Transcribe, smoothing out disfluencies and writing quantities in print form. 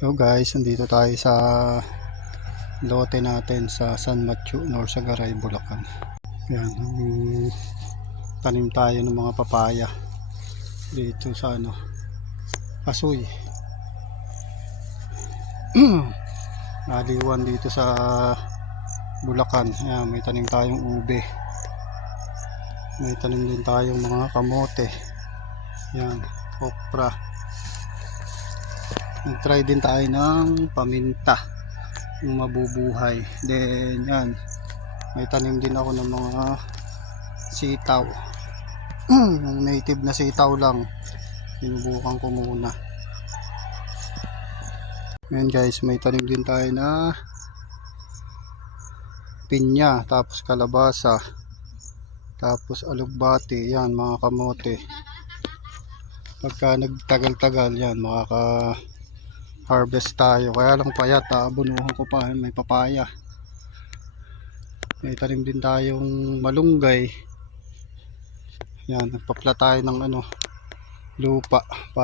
Hello guys, nandito tayo sa lote natin sa San Matthew, Norsagaray, Bulacan. Yan, tanim tayo ng mga papaya dito sa Asoy. Naliwan dito sa Bulacan. Yan, may tanim tayong ube. May tanim din tayong mga kamote. Yan, okra. Nag-try din tayo ng paminta yung mabubuhay. Then yan, may tanim din ako ng mga sitaw. Yung native na sitaw lang, sinubukan ko muna. Ngayon guys, may tanim din tayo na pinya, tapos kalabasa, tapos alugbati. Yan, mga kamote. Pagka nagtagal-tagal yan, harvest tayo. Kaya lang payat, abunuhan ko pa. May papaya. May tanim din tayong malunggay. Yan, nagpapla tayo ng lupa.